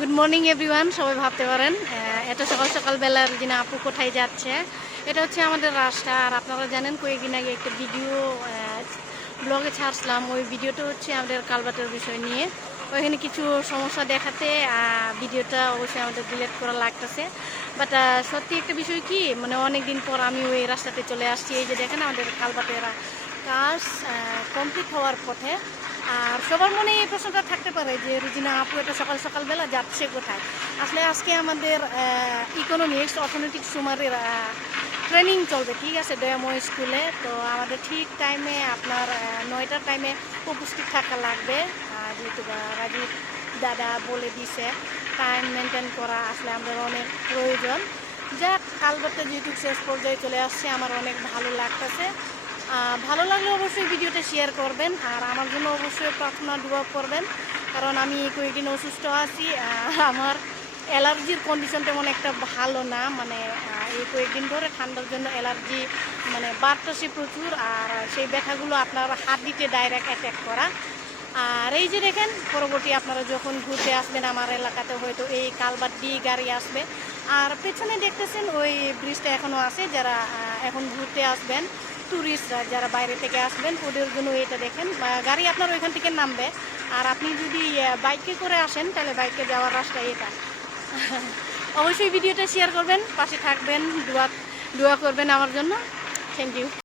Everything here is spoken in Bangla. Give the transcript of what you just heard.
Good morning everyone. সবাই ভাবতে পারেন এত সকাল সকালবেলা রিজিনা আপু কোথায় যাচ্ছে। এটা হচ্ছে আমাদের রাস্তা। আর আপনারা জানেন কয়েকদিন আগে একটা ভিডিও ব্লগে ছাড়ছিলাম। ওই ভিডিওটা হচ্ছে আমাদের কালভার্টের বিষয় নিয়ে। ওইখানে কিছু সমস্যা দেখাতে ভিডিওটা অবশ্যই আমাদের ডিলিট করা লাগতেছে। বাট সত্যি একটা বিষয় কি, মানে অনেক দিন পর আমি ওই রাস্তাতে চলে আসছি। এই যে দেখেন আমাদের কালভার্টের কাজ কমপ্লিট হওয়ার পথে। আর সবার মনে এই প্রশ্নটা থাকতে পারে যে রিজিনা আপু এটা সকাল সকালবেলা যাচ্ছে কোথায়। আসলে আজকে আমাদের ইকোনমিক্স অর্থনৈতিক সুমারের ট্রেনিং চলবে, ঠিক আছে, ডেমো স্কুলে। তো আমাদের ঠিক টাইমে আপনার 9টার টাইমে উপস্থিত থাকা লাগবে। যেহেতু রাজীব দাদা বলে দিছে টাইম মেনটেন করা আসলে আমাদের অনেক প্রয়োজন। যাক, কালবারটা যেহেতু শেষ পর্যায়ে চলে আসছে, আমার অনেক ভালো লাগতেছে। ভালো লাগলে অবশ্যই ভিডিওটা শেয়ার করবেন। আর আমার জন্য অবশ্যই প্রার্থনা দোয়া করবেন, কারণ আমি কয়েকদিন অসুস্থ আছি। আমার অ্যালার্জির কন্ডিশন তেমন একটা ভালো না, মানে এই কয়েকদিন ধরে ঠান্ডার জন্য অ্যালার্জি মানে বাড়তেছে প্রচুর। আর সেই ব্যথাগুলো আপনার হাত দিতে ডাইরেক্ট অ্যাটাক করা। আর এই যে দেখেন, পরবর্তী আপনারা যখন ঘুরতে আসবেন আমার এলাকাতে হয়তো এই কালভার্ট দিয়ে গাড়ি আসবে। আর পেছনে দেখতেছেন ওই ব্রিজটা এখনও আছে। যারা এখন ঘুরতে আসবেন, ট্যুরিস্টরা যারা বাইরে থেকে আসবেন, ওদের জন্য এটা দেখেন গাড়ি আপনার ওইখান থেকে নামবে। আর আপনি যদি বাইকে করে আসেন তাহলে বাইকে যাওয়ার রাস্তা এটা। অবশ্যই ভিডিওটা শেয়ার করবেন, পাশে থাকবেন, দোয়া করবেন আমার জন্য। Thank you.